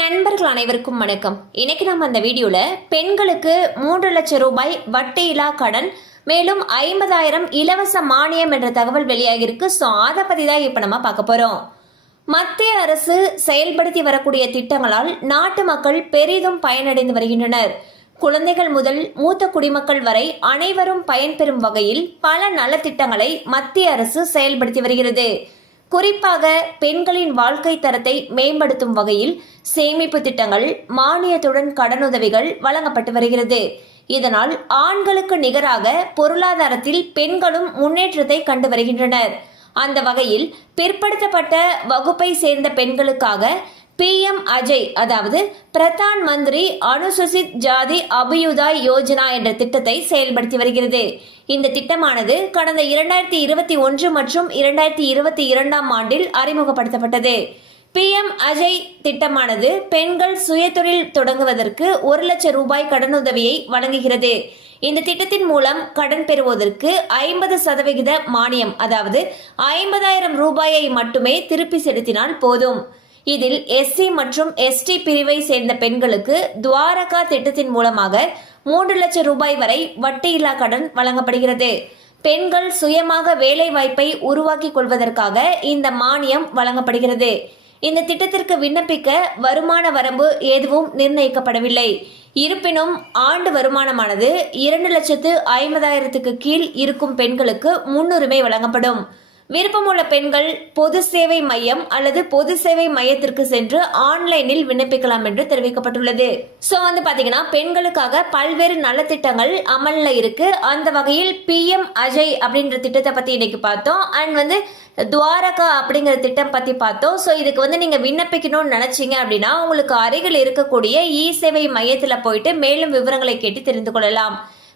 நண்பர்கள் அனைவருக்கும் வணக்கம் இன்னைக்கு நம்ம அந்த வீடியோவில் பெண்களுக்கு மூன்று லட்சம் ரூபாய் வட்டியில்லா கடன் மேலும் ஐம்பதாயிரம் இலவச மானியம் என்ற தகவல் வெளியாகிருக்கு ஸோ அதை பற்றி தான் இப்போ நம்ம பார்க்க போகிறோம் மத்திய அரசு செயல்படுத்தி வரக்கூடிய திட்டங்களால் நாட்டு மக்கள் பெரிதும் பயனடைந்து வருகின்றனர் குழந்தைகள் முதல் மூத்த குடிமக்கள் வரை அனைவரும் பயன்பெறும் வகையில் பல நலத்திட்டங்களை மத்திய அரசு செயல்படுத்தி வருகிறது குறிப்பாக பெண்களின் வாழ்க்கை தரத்தை மேம்படுத்தும் வகையில் சேமிப்பு திட்டங்கள் மானியத்துடன் கடனுதவிகள் வழங்கப்பட்டு வருகிறது இதனால் ஆண்களுக்கு நிகராக பொருளாதாரத்தில் பெண்களும் முன்னேற்றத்தை கண்டு வருகின்றனர் அந்த வகையில் பிற்படுத்தப்பட்ட வகுப்பை சேர்ந்த பெண்களுக்காக பிஎம் அஜய் அதாவது பிரதான் மந்திரி அனுசூசித் ஜாதி அபியுதாய் யோஜனா என்ற திட்டத்தை செயல்படுத்தி வருகிறது இந்த திட்டமானது கடந்த இரண்டாயிரத்தி இருபத்தி ஒன்று மற்றும் இரண்டாயிரத்தி இருபத்தி இரண்டாம் ஆண்டில் அறிமுகப்படுத்தப்பட்டது பிஎம் அஜய் திட்டமானது பெண்கள் சுயதொழில் தொடங்குவதற்கு ஒரு லட்சம் ரூபாய் கடனுதவியை வழங்குகிறது இந்த திட்டத்தின் மூலம் கடன் பெறுவதற்கு ஐம்பது சதவிகித மானியம் அதாவது ஐம்பதாயிரம் ரூபாயை மட்டுமே திருப்பி செலுத்தினால் போதும் இதில் எஸ்சி மற்றும் எஸ்டி பிரிவை சேர்ந்த பெண்களுக்கு துவாரகா திட்டத்தின் மூலமாக மூன்று லட்சம் ரூபாய் வரை வட்டியில்லா கடன் வழங்கப்படுகிறது பெண்கள் சுயமாக வேலை வாய்ப்பை உருவாக்கி கொள்வதற்காக இந்த மானியம் வழங்கப்படுகிறது இந்த திட்டத்திற்கு விண்ணப்பிக்க வருமான வரம்பு எதுவும் நிர்ணயிக்கப்படவில்லை இருப்பினும் ஆண்டு வருமானமானது இரண்டு லட்சத்து ஐம்பதாயிரத்துக்கு கீழ் இருக்கும் பெண்களுக்கு முன்னுரிமை வழங்கப்படும் விருப்பமுள்ள பெண்கள் பொது சேவை மையம் அல்லது பொது சேவை மையத்திற்கு சென்று ஆன்லைனில் விண்ணப்பிக்கலாம் என்று தெரிவிக்கப்பட்டுள்ளது ஸோ வந்து பார்த்தீங்கன்னா பெண்களுக்காக பல்வேறு நலத்திட்டங்கள் அமலில் இருக்கு அந்த வகையில் பிஎம் அஜய் அப்படின்ற திட்டத்தை பற்றி இன்னைக்கு பார்த்தோம் அண்ட் வந்து துவாரகா அப்படிங்கிற திட்டம் பற்றி பார்த்தோம் ஸோ இதுக்கு வந்து நீங்கள் விண்ணப்பிக்கணும்னு நினச்சிங்க அப்படின்னா உங்களுக்கு அருகில் இருக்கக்கூடிய இ சேவை மையத்தில் போயிட்டு மேலும் விவரங்களை கேட்டு தெரிந்து கொள்ளலாம்